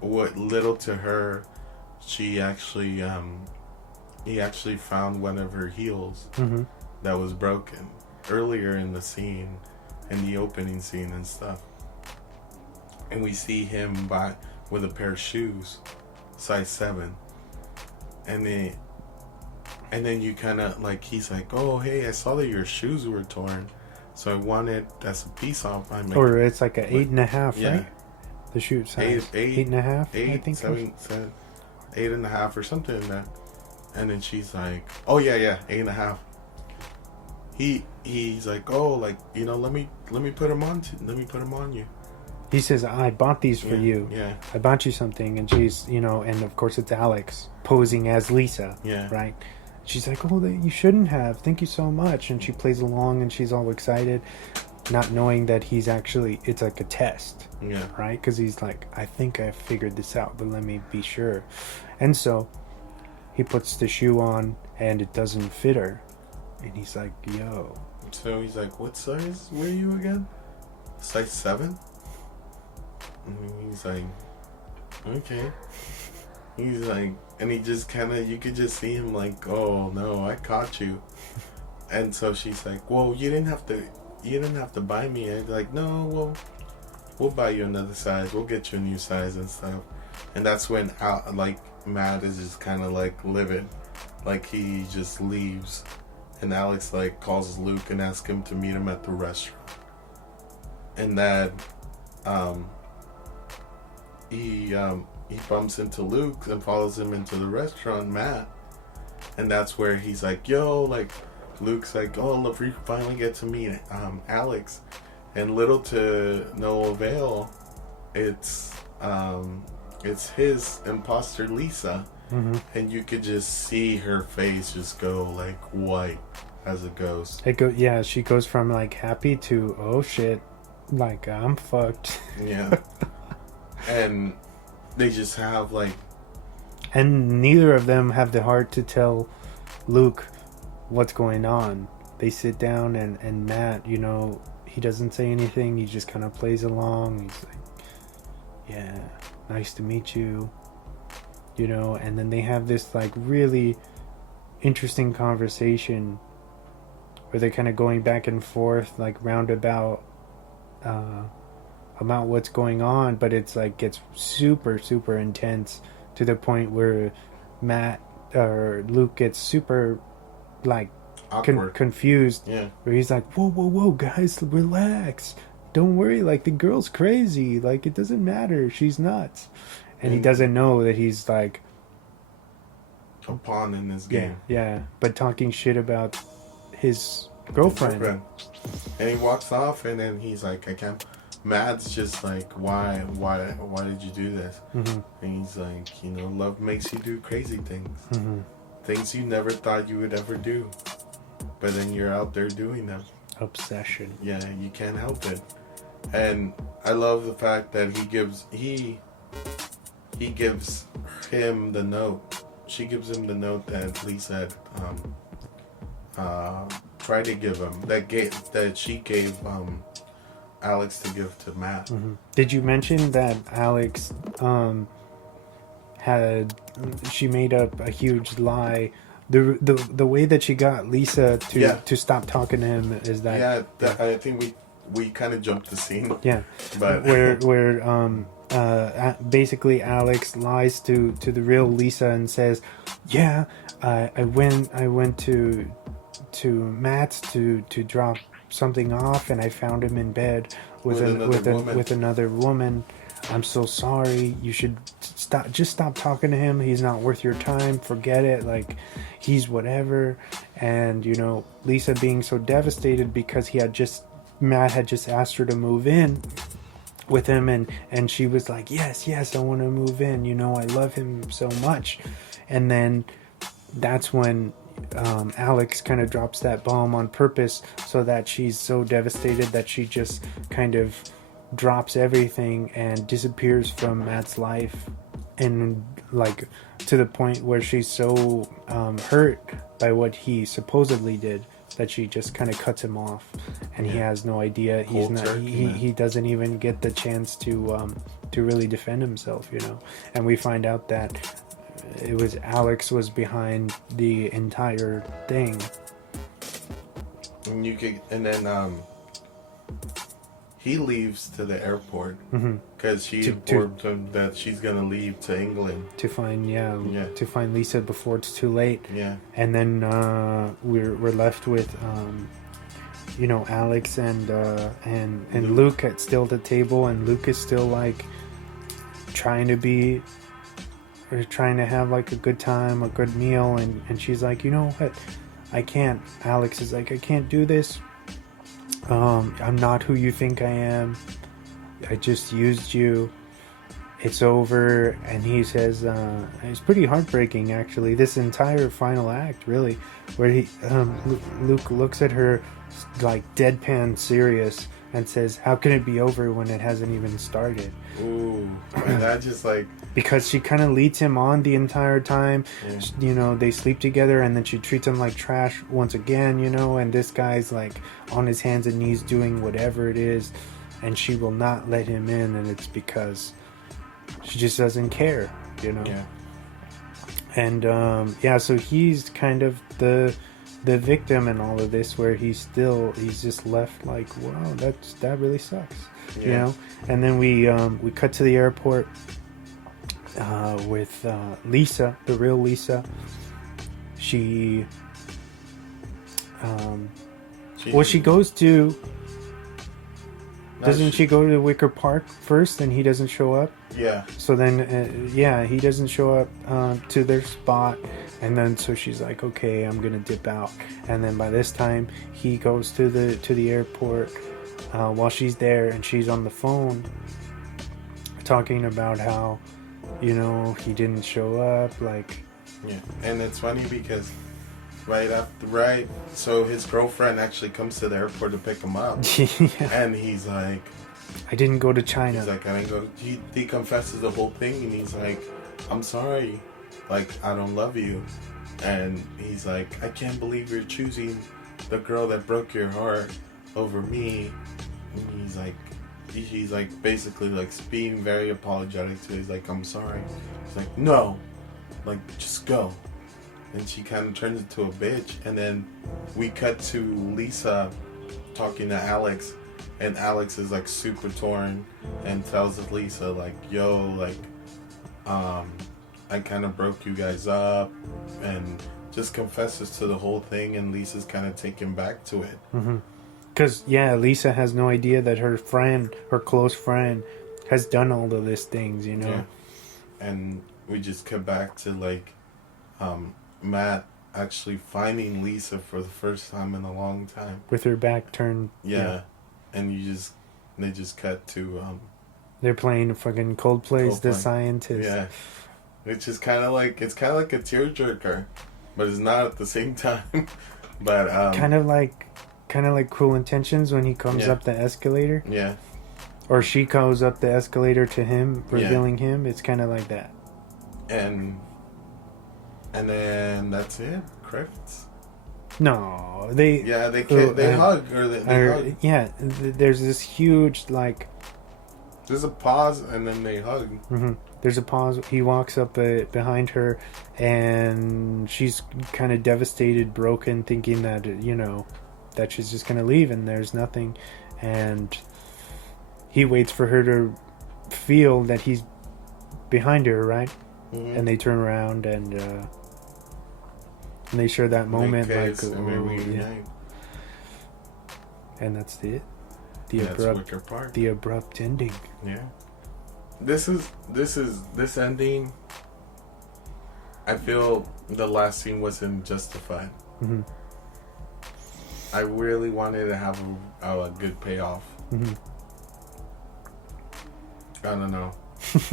what little to her, she actually he actually found one of her heels that was broken earlier in the scene, in the opening scene and stuff. And we see him with a pair of shoes, size 7, and then you kind of like, he's like, oh hey, I saw that your shoes were torn, so I wanted as a peace offering. Or it's like a 8.5, yeah. right? The shoe size 8.5, I think. 7, 8.5 or something like that. And then she's like, oh yeah, 8.5. He's like, oh, like, you know, let me put them on you. He says, I bought these for you. Yeah. I bought you something. And she's, you know, and of course it's Alex posing as Lisa. Yeah. Right? She's like, oh, you shouldn't have. Thank you so much. And she plays along and she's all excited, not knowing that he's actually, it's like a test. Yeah. Right? Because he's like, I think I figured this out, but let me be sure. And so he puts the shoe on and it doesn't fit her. And he's like, yo. So he's like, what size were you again? Size 7? And he's like, okay. He's like, and he just kind of, you could just see him like, oh no, I caught you. And so she's like, well, you didn't have to buy me. And like, no, we'll buy you another size. We'll get you a new size and stuff. And that's when Matt is just kind of like livid, like he just leaves. And Alex like calls Luke and asks him to meet him at the restaurant. And that he bumps into Luke and follows him into the restaurant, Matt. And that's where he's like, yo, like, Luke's like, oh, look, we finally get to meet Alex. And little to no avail, it's his imposter Lisa. And you could just see her face just go like white as a ghost. Yeah, she goes from like happy to, oh shit, like I'm fucked. Yeah. And they just have like, and neither of them have the heart to tell Luke what's going on. They sit down and Matt, you know, he doesn't say anything. He just kind of plays along. He's like, yeah, nice to meet you. You know, and then they have this like really interesting conversation where they're kind of going back and forth, like roundabout about what's going on, but it's like gets super intense to the point where Matt or Luke gets super like confused. Yeah. Where he's like, whoa, guys, relax. Don't worry, like the girl's crazy. Like it doesn't matter. She's nuts. And he doesn't know that he's like a pawn in this game. Yeah. But talking shit about his girlfriend. And he walks off, and then he's like, I can't. Matt's just like, why did you do this? And he's like, you know, love makes you do crazy things. Things you never thought you would ever do. But then you're out there doing them. Obsession. Yeah, you can't help it. And I love the fact that he gives him the note. She gives him the note that Lisa tried to give him. That she gave Alex to give to Matt. Did you mention that Alex she made up a huge lie? The way that she got Lisa to stop talking to him is that I think we kind of jumped the scene. Yeah, but where basically Alex lies to the real Lisa and says, yeah, I went to Matt's to drop something off, and I found him in bed with another woman. I'm so sorry. You should stop talking to him. He's not worth your time. Forget it. Like, he's whatever. And, you know, Lisa being so devastated because Matt had just asked her to move in with him, and she was like, yes, I want to move in. You know, I love him so much. And then that's when Alex kind of drops that bomb on purpose, so that she's so devastated that she just kind of drops everything and disappears from Matt's life, and like to the point where she's so hurt by what he supposedly did that she just kind of cuts him off, and he has no idea. He doesn't even get the chance to to really defend himself, you know. And we find out that it was Alex was behind the entire thing. And then he leaves to the airport because she informed him that she's gonna leave to England to find to find Lisa before it's too late. Yeah. And then we're left with you know, Alex and Luke at still at the table, and Luke is still like trying to have like a good time, a good meal, and she's like, you know what, I can't. Alex is like, I can't do this. I'm not who you think I am. I just used you. It's over. And he says, it's pretty heartbreaking actually, this entire final act really, where Luke looks at her like deadpan serious and says, how can it be over when it hasn't even started? Ooh, and that just like, because she kind of leads him on the entire time. You know, they sleep together and then she treats him like trash once again, you know, and this guy's like on his hands and knees doing whatever it is, and she will not let him in, and it's because she just doesn't care, you know. And so he's kind of the victim in all of this, where he's just left like, wow, that really sucks, you know. And then we cut to the airport with Lisa, the real Lisa. She goes to, doesn't she go to Wicker Park first and he doesn't show up? Yeah. So then he doesn't show up to their spot, and then so she's like, okay, I'm gonna dip out. And then by this time he goes to the airport while she's there, and she's on the phone talking about how, you know, he didn't show up, like. Yeah. And it's funny because so his girlfriend actually comes to the airport to pick him up. And he's like, I didn't go to China. He's like, I didn't go. He confesses the whole thing, and he's like, I'm sorry, like, I don't love you. And he's like, I can't believe you're choosing the girl that broke your heart over me. And he's like basically like being very apologetic to her. He's like, I'm sorry. He's like, no, like, just go. And she kind of turns into a bitch. And then we cut to Lisa talking to Alex, and Alex is like super torn and tells Lisa like, yo, like, I kind of broke you guys up, and just confesses to the whole thing, and Lisa's kind of taken back to it. Because, Lisa has no idea that her close friend, has done all of these things, you know? Yeah. And we just cut back to like, Matt actually finding Lisa for the first time in a long time. With her back turned. Yeah. And they just cut to, they're playing fucking Coldplay's The Scientist. Yeah. It's just kind of like, it's kind of like a tearjerker, but it's not at the same time. But, kind of like Cruel Intentions when he comes up the escalator. Yeah. Or she goes up the escalator to him, revealing him. It's kind of like that. And then that's it. Credits. No, they hug or they hug. Yeah, there's this huge like. There's a pause and then they hug. Mm-hmm. There's a pause. He walks up behind her, and she's kind of devastated, broken, thinking that that she's just gonna leave, and there's nothing, and he waits for her to feel that he's behind her, right? Mm-hmm. And they turn around and they share that moment, like, and that's it. Wicker Park. The abrupt ending. Yeah. This ending. I feel the last scene wasn't justified. Mm-hmm. I really wanted to have a good payoff. Mm-hmm. I don't know.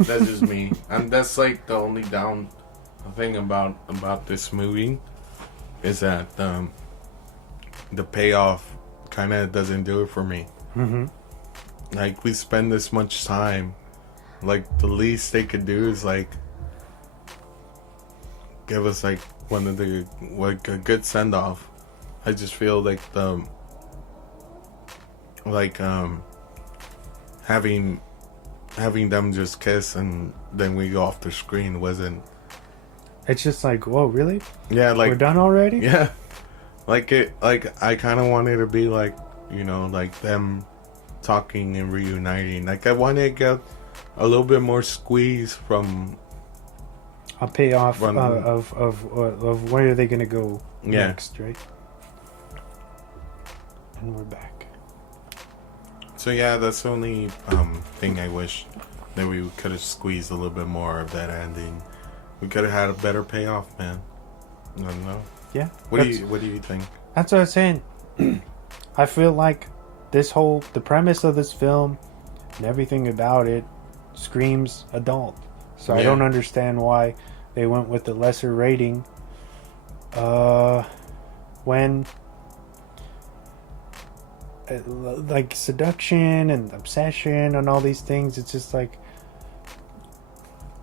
That's just me, and that's like the only down thing about this movie is that the payoff kind of doesn't do it for me. Mm-hmm. Like, we spend this much time, like, the least they could do is like give us like a good send off. I just feel like having having them just kiss and then we go off the screen wasn't. It's just like, whoa, really? Yeah, like we're done already? Yeah, like I kind of wanted to be like, you know, like them talking and reuniting. Like I wanted to get a little bit more squeeze from a payoff of where are they gonna go next, right? And we're back. So yeah, that's the only thing I wish that we could have squeezed a little bit more of that ending. We could have had a better payoff, man. I don't know. Yeah. What do you think? That's what I was saying. I feel like the premise of this film and everything about it screams adult. So I don't understand why they went with the lesser rating. When like seduction and obsession and all these things, it's just like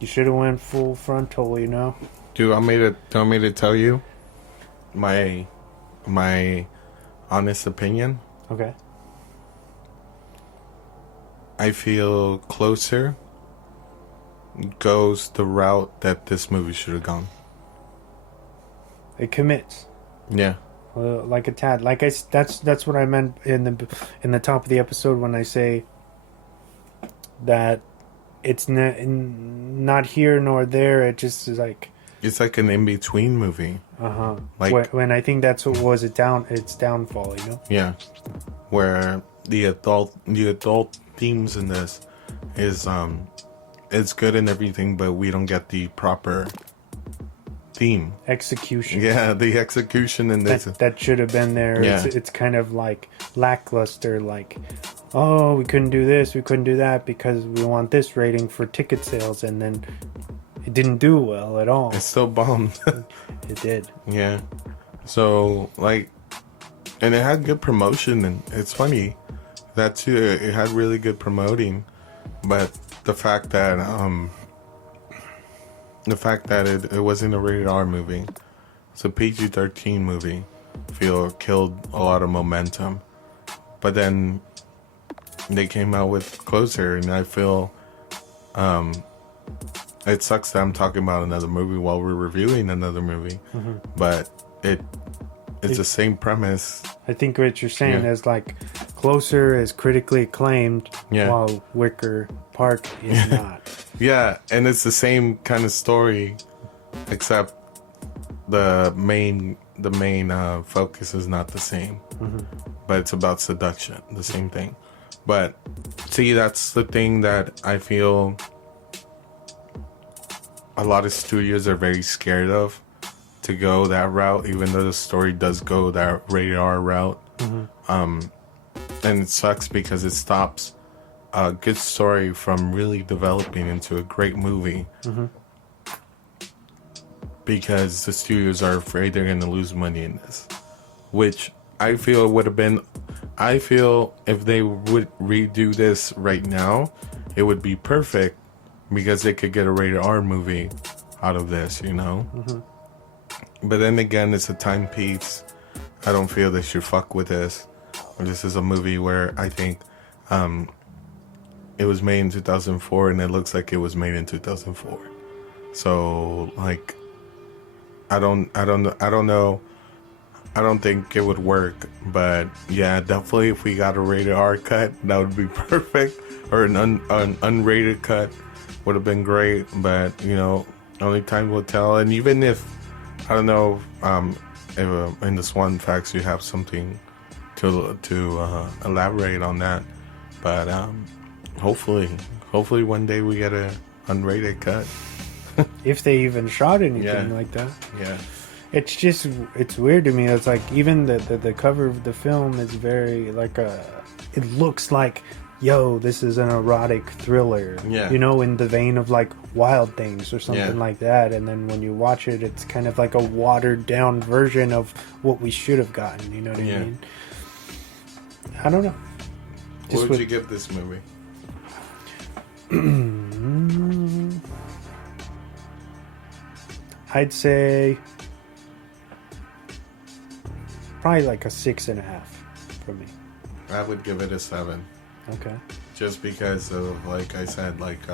you should have went full frontal, you know. Do you want me to tell you my honest opinion? Okay. I feel Closer goes the route that this movie should have gone. It commits. Yeah. Like a tad. That's what I meant in the top of the episode when I say that it's not here nor there. It just is like it's like an in between movie. Like when I think that's what was its downfall. You know. Yeah. Where the adult themes in this is it's good and everything, but we don't get the proper theme execution. Yeah, the execution in this that should have been there. Yeah. It's kind of like lackluster. Like, oh, we couldn't do this, we couldn't do that because we want this rating for ticket sales, and then it didn't do well at all. It still bombed. It did. Yeah. So like, and it had good promotion, and it's funny that too. It had really good promoting, but the fact that it wasn't a rated R movie, it's a PG-13 movie, killed a lot of momentum. But then they came out with Closer, and I feel it sucks that I'm talking about another movie while we're reviewing another movie, but it's the same premise. I think what you're saying is like Closer is critically acclaimed, while Wicker Park is not. Yeah, and it's the same kind of story, except the main focus is not the same. But it's about seduction, the same thing. But see, that's the thing that I feel a lot of studios are very scared of, to go that route, even though the story does go that rated R route. And it sucks because it stops a good story from really developing into a great movie. Because the studios are afraid they're going to lose money in this, which I feel would have been. I feel if they would redo this right now, it would be perfect because they could get a rated R movie out of this, you know. But then again, it's a timepiece. I don't feel they should fuck with this. This is a movie where I think it was made in 2004, and it looks like it was made in 2004. So like, I don't know. I don't think it would work. But yeah, definitely if we got a rated R cut, that would be perfect. Or an unrated cut would have been great. But you know, only time will tell. And even if I don't know, if in the Swan Facts you have something to elaborate on that, but hopefully one day we get a unrated cut. If they even shot anything like that. Yeah. It's weird to me. It's like even the cover of the film is very like it looks like, yo, this is an erotic thriller. Yeah. You know, in the vein of like Wild Things or something like that. And then when you watch it, it's kind of like a watered down version of what we should have gotten. You know what I mean? I don't know. What would you give this movie? I'd say probably like a 6.5 for me. I would give it a 7. Okay. just because of, like I said, like